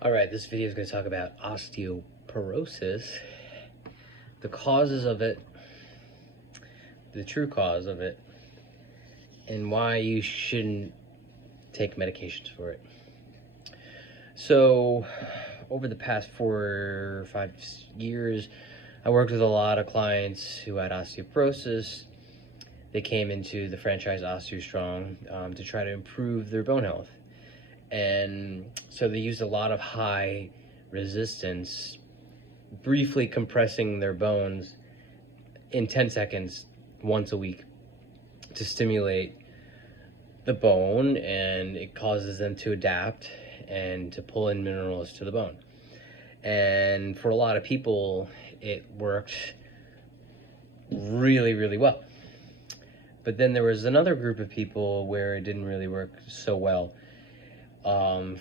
All right, this video is going to talk about osteoporosis, the causes of it, the true cause of it, and why you shouldn't take medications for it. So, over the past 4 or 5 years, I worked with a lot of clients who had osteoporosis. They came into the franchise OsteoStrong to try to improve their bone health. And so they used a lot of high resistance, briefly compressing their bones in 10 seconds once a week to stimulate the bone, and it causes them to adapt and to pull in minerals to the bone. And for a lot of people, it worked really, really well. But then there was another group of people where it didn't really work so well.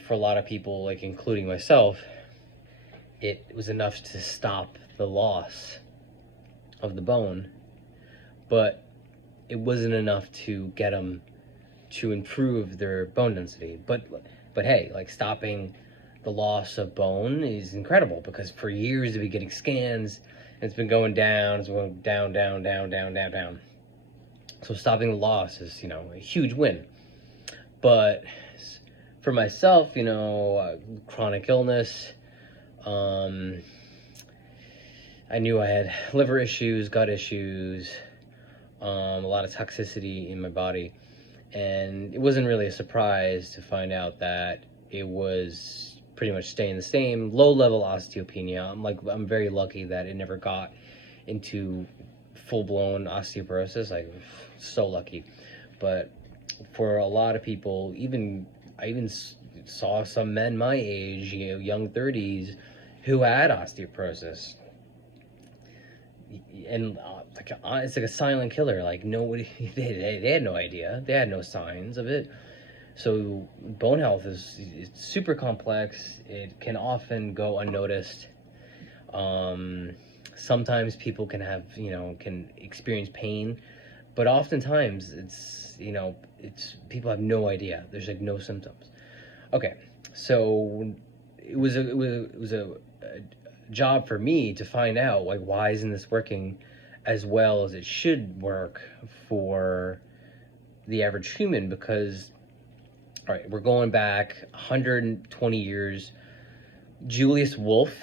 For a lot of people, like including myself, it was enough to stop the loss of the bone, but it wasn't enough to get them to improve their bone density. But hey, like, stopping the loss of bone is incredible, because for years they've been getting scans and it's been going down, it's going down, down, down, down, down, down. So stopping the loss is, a huge win. But for myself, chronic illness, I knew I had liver issues, gut issues, a lot of toxicity in my body. And it wasn't really a surprise to find out that it was pretty much staying the same. Low-level osteopenia. I'm very lucky that it never got into full-blown osteoporosis. Like, so lucky. But for a lot of people, I even saw some men my age, young 30s, who had osteoporosis. And it's like a silent killer. Like, nobody, they had no idea. They had no signs of it. So bone health is super complex. It can often go unnoticed. Sometimes people can have, can experience pain, but oftentimes it's people have no idea. There's like no symptoms. Okay, so it was a job for me to find out, like, why isn't this working as well as it should work for the average human? Because, all right, we're going back 120 years. Julius Wolff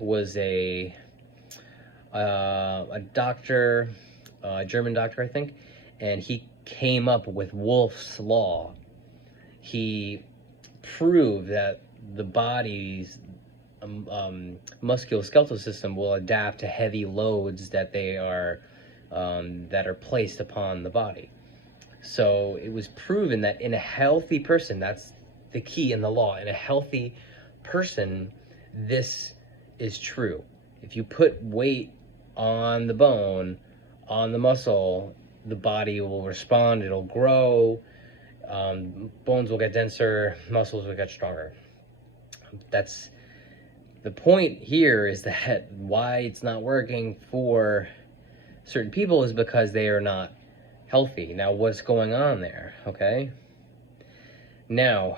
was a doctor, a German doctor, I think, and he came up with Wolff's law. He proved that the body's musculoskeletal system will adapt to heavy loads that are placed upon the body. So it was proven that in a healthy person, that's the key in the law, in a healthy person, this is true. If you put weight on the bone, on the muscle, the body will respond, it'll grow, bones will get denser, muscles will get stronger. That's the point here, is that why it's not working for certain people is because they are not healthy. Now, what's going on there, okay? Now,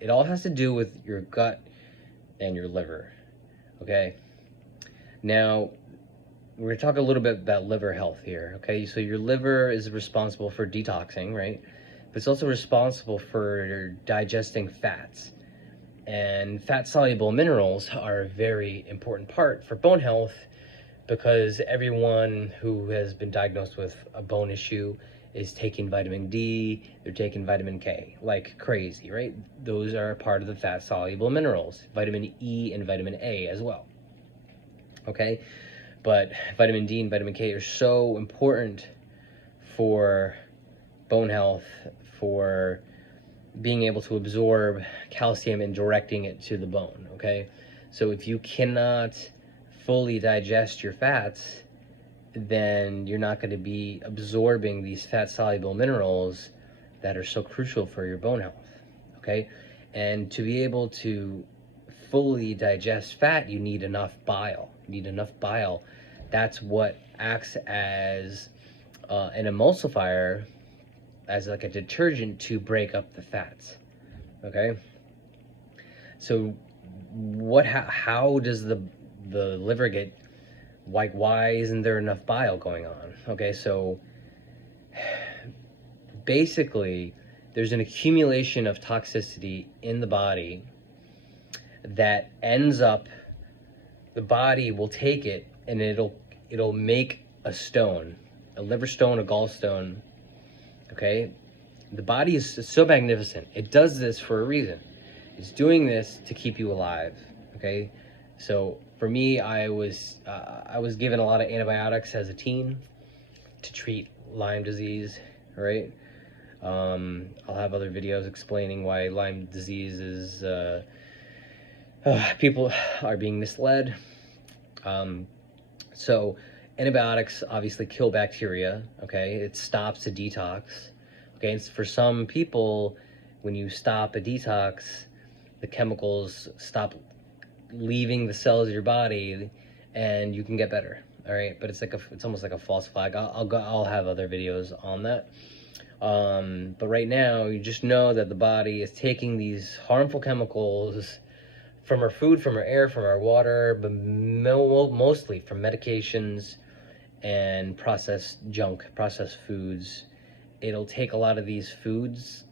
it all has to do with your gut and your liver, okay? Now, we're going to talk a little bit about liver health here, okay? So your liver is responsible for detoxing, right? But it's also responsible for digesting fats. And fat-soluble minerals are a very important part for bone health, because everyone who has been diagnosed with a bone issue is taking vitamin D, they're taking vitamin K, like crazy, right? Those are part of the fat-soluble minerals, vitamin E and vitamin A as well, okay? But vitamin D and vitamin K are so important for bone health, for being able to absorb calcium and directing it to the bone, okay? So if you cannot fully digest your fats, then you're not going to be absorbing these fat-soluble minerals that are so crucial for your bone health, okay? And to be able to fully digest fat, you need enough bile. You need enough bile. That's what acts as an emulsifier, as like a detergent to break up the fats, okay? So how does the liver get, like, why isn't there enough bile going on? Okay, so basically there's an accumulation of toxicity in the body that ends up, the body will take it and it'll make a stone, a liver stone, a gallstone. Okay, the body is so magnificent. It does this for a reason. It's doing this to keep you alive. Okay, so for me, I was given a lot of antibiotics as a teen to treat Lyme disease, right? I'll have other videos explaining why Lyme disease is, people are being misled. So antibiotics obviously kill bacteria, okay? It stops a detox, okay? And for some people, when you stop a detox, the chemicals stop leaving the cells of your body and you can get better, all right? But it's almost like a false flag. I'll have other videos on that. But right now, you just know that the body is taking these harmful chemicals from our food, from our air, from our water, but mostly from medications and processed junk, processed foods. It'll take a lot of these foods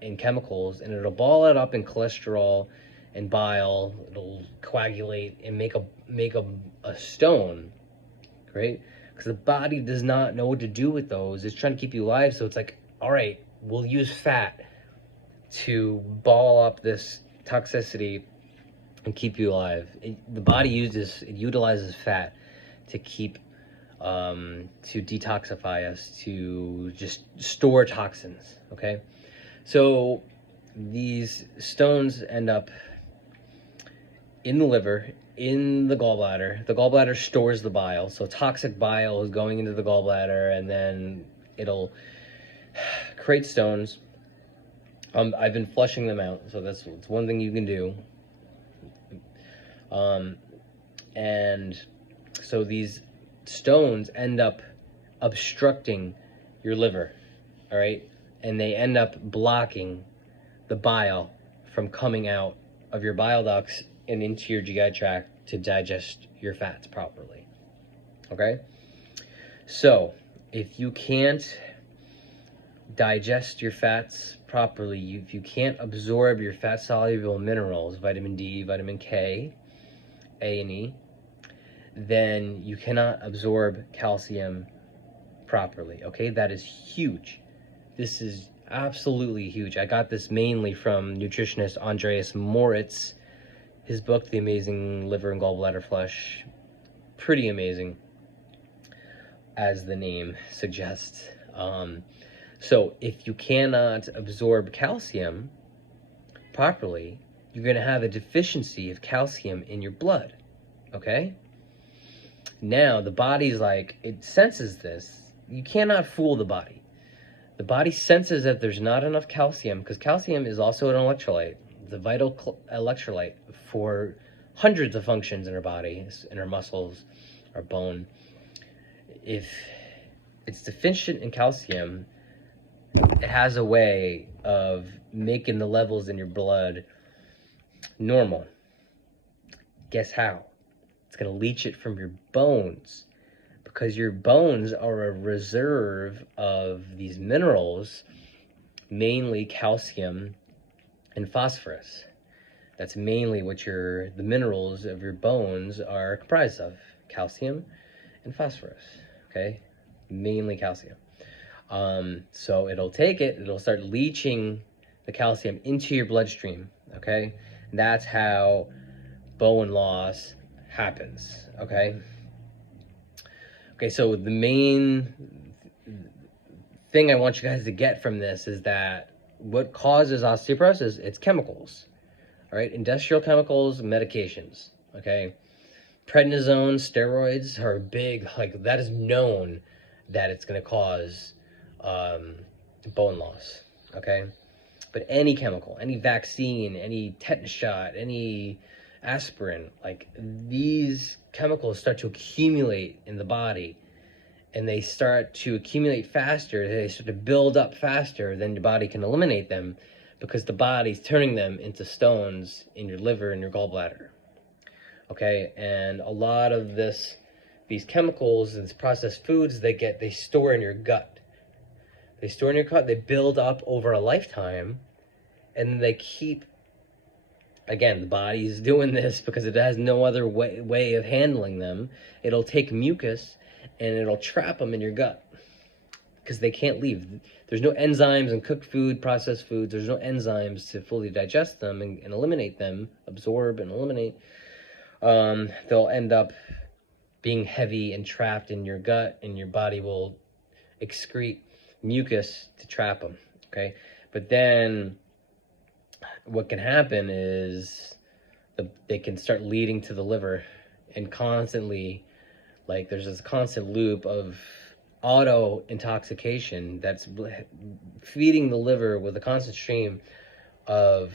and chemicals and it'll ball it up in cholesterol and bile. It'll coagulate and make a stone, right? Because the body does not know what to do with those. It's trying to keep you alive, so it's like, all right, we'll use fat to ball up this toxicity and keep you alive. The body utilizes fat to keep, to detoxify us, to just store toxins, okay? So these stones end up in the liver, in the gallbladder. The gallbladder stores the bile, so toxic bile is going into the gallbladder, and then it'll create stones. I've been flushing them out, so it's one thing you can do. And so these stones end up obstructing your liver, all right? And they end up blocking the bile from coming out of your bile ducts and into your GI tract to digest your fats properly, okay? So if you can't digest your fats properly, if you can't absorb your fat-soluble minerals, vitamin D, vitamin K, A and E, then you cannot absorb calcium properly, okay? That is huge. This is absolutely huge. I got this mainly from nutritionist Andreas Moritz, his book, The Amazing Liver and Gallbladder Flush. Pretty amazing, as the name suggests. So if you cannot absorb calcium properly, you're going to have a deficiency of calcium in your blood, okay? Now, the body's like, it senses this. You cannot fool the body. The body senses that there's not enough calcium, because calcium is also an electrolyte, the vital electrolyte for hundreds of functions in our body, in our muscles, our bone. If it's deficient in calcium, it has a way of making the levels in your blood normal. Guess how? It's going to leach it from your bones, because your bones are a reserve of these minerals, mainly calcium and phosphorus. That's mainly what the minerals of your bones are comprised of, calcium and phosphorus, okay? Mainly calcium. So it'll start leaching the calcium into your bloodstream, okay? And that's how bone loss happens, okay? Okay, so the main thing I want you guys to get from this is that what causes osteoporosis, it's chemicals, all right? Industrial chemicals, medications, okay? Prednisone, steroids are big, like that is known that it's gonna cause bone loss, okay? But any chemical, any vaccine, any tetanus shot, any aspirin, like these chemicals start to accumulate in the body, and they start to accumulate faster, they start to build up faster than your body can eliminate them. because the body's turning them into stones in your liver and your gallbladder. Okay, and a lot of these chemicals and these processed foods they store in your gut. They store in your gut, they build up over a lifetime, and they keep, again, the body's doing this because it has no other way of handling them. It'll take mucus and it'll trap them in your gut because they can't leave. There's no enzymes in cooked food, processed foods. There's no enzymes to fully digest them and eliminate them, absorb and eliminate. They'll end up being heavy and trapped in your gut, and your body will excrete mucus to trap them, okay? But then what can happen is they can start leading to the liver, and constantly, like, there's this constant loop of auto intoxication that's feeding the liver with a constant stream of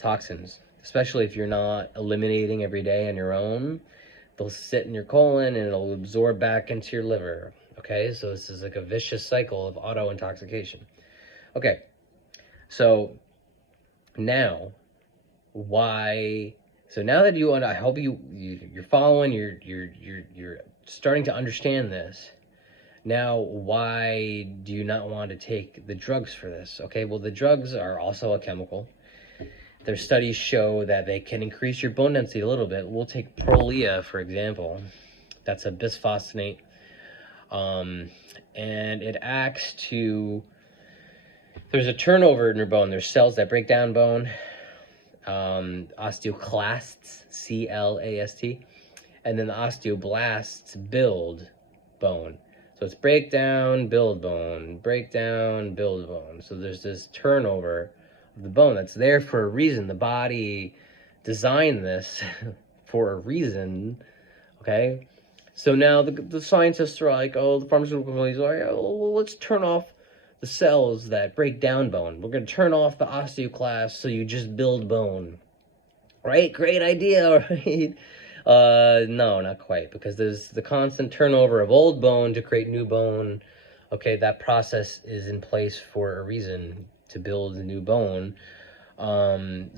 toxins, especially if you're not eliminating every day on your own. They'll sit in your colon and it'll absorb back into your liver. Okay, so this is like a vicious cycle of auto intoxication. Okay, so now why? So now that I hope you're following, you're starting to understand this. Now, why do you not want to take the drugs for this? Okay, well, the drugs are also a chemical. Their studies show that they can increase your bone density a little bit. We'll take Prolia, for example. That's a bisphosphonate. And it acts to... There's a turnover in your bone. There's cells that break down bone. Osteoclasts, C-L-A-S-T. And then the osteoblasts build bone. So it's break down, build bone, break down, build bone. So there's this turnover of the bone that's there for a reason. The body designed this for a reason, okay? So now the scientists are like, oh, the pharmaceutical companies are like, oh, well, let's turn off the cells that break down bone. We're going to turn off the osteoclasts so you just build bone. Right? Great idea, right? No, not quite, because there's the constant turnover of old bone to create new bone. Okay, that process is in place for a reason, to build new bone. And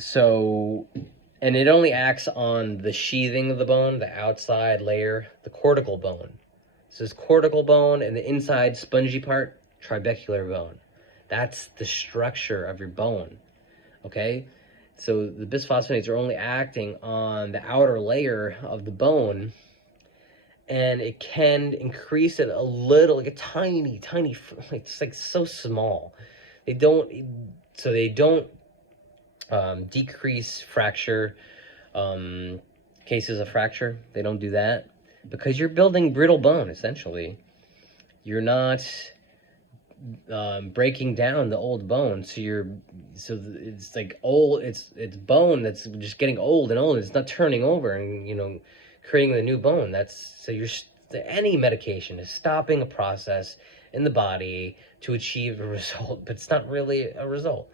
it only acts on the sheathing of the bone, the outside layer, the cortical bone. So this cortical bone and the inside spongy part, trabecular bone. That's the structure of your bone, okay? So the bisphosphonates are only acting on the outer layer of the bone, and it can increase it a little, like a tiny, it's like so small. They don't decrease fracture, cases of fracture. They don't do that because you're building brittle bone, essentially. You're not breaking down the old bone, so it's like old, it's bone that's just getting old and old. It's not turning over and creating the new bone. Any medication is stopping a process in the body to achieve a result, but it's not really a result.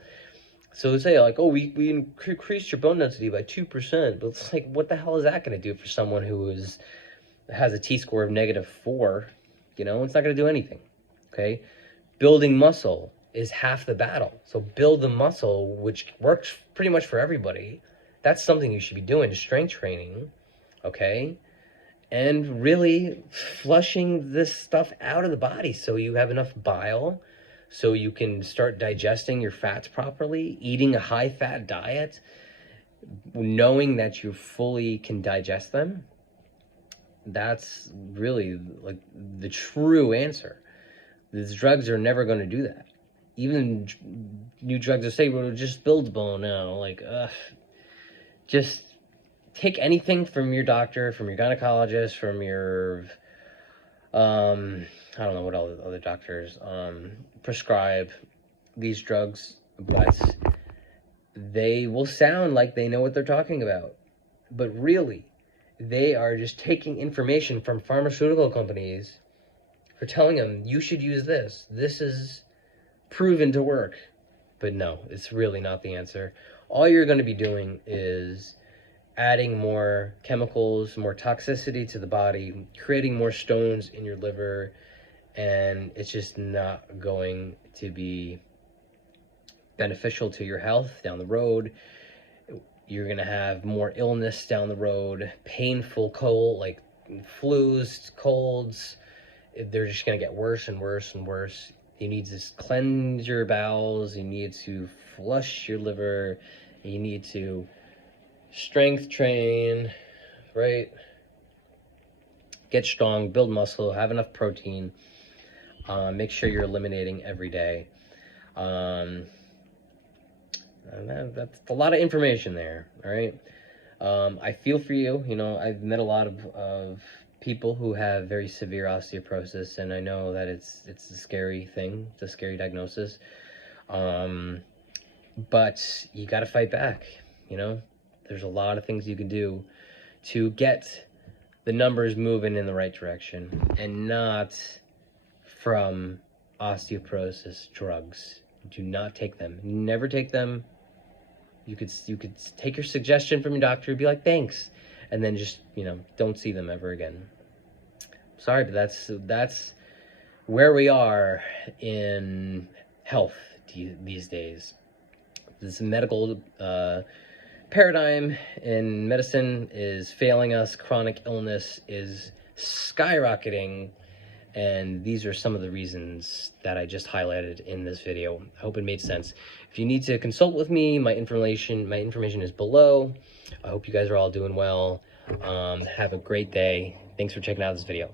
So they say, like, oh, we increased your bone density by 2%, but it's like, what the hell is that going to do for someone who has a T-score of -4? It's not going to do anything. Okay. Building muscle is half the battle. So build the muscle, which works pretty much for everybody. That's something you should be doing, strength training, okay? And really flushing this stuff out of the body so you have enough bile, so you can start digesting your fats properly, eating a high-fat diet, knowing that you fully can digest them. That's really like the true answer. These drugs are never going to do that. Even new drugs that say, well, it just builds bone now. Like, just take anything from your doctor, from your gynecologist, from your, I don't know what all the other doctors prescribe these drugs, but they will sound like they know what they're talking about. But really, they are just taking information from pharmaceutical companies for telling them, you should use this. This is proven to work. But no, it's really not the answer. All you're going to be doing is adding more chemicals, more toxicity to the body, creating more stones in your liver, and it's just not going to be beneficial to your health down the road. You're gonna have more illness down the road, painful cold, like flus, colds. They're just gonna get worse and worse and worse. You need to cleanse your bowels. You need to flush your liver. You need to strength train, right? Get strong, build muscle, have enough protein. Make sure you're eliminating every day. And that's a lot of information there, all right? I feel for you. You know, I've met a lot of people who have very severe osteoporosis, and I know that it's a scary thing. It's a scary diagnosis. But you got to fight back, you know? There's a lot of things you can do to get the numbers moving in the right direction, and not from osteoporosis drugs. Do not take them. Never take them. You could take your suggestion from your doctor and be like, thanks, and then just, you know, don't see them ever again. Sorry, but that's where we are in health these days. This medical paradigm in medicine is failing us. Chronic illness is skyrocketing, and these are some of the reasons that I just highlighted in this video. I hope it made sense. If you need to consult with me, my information is below. I hope you guys are all doing well. Have a great day. Thanks for checking out this video.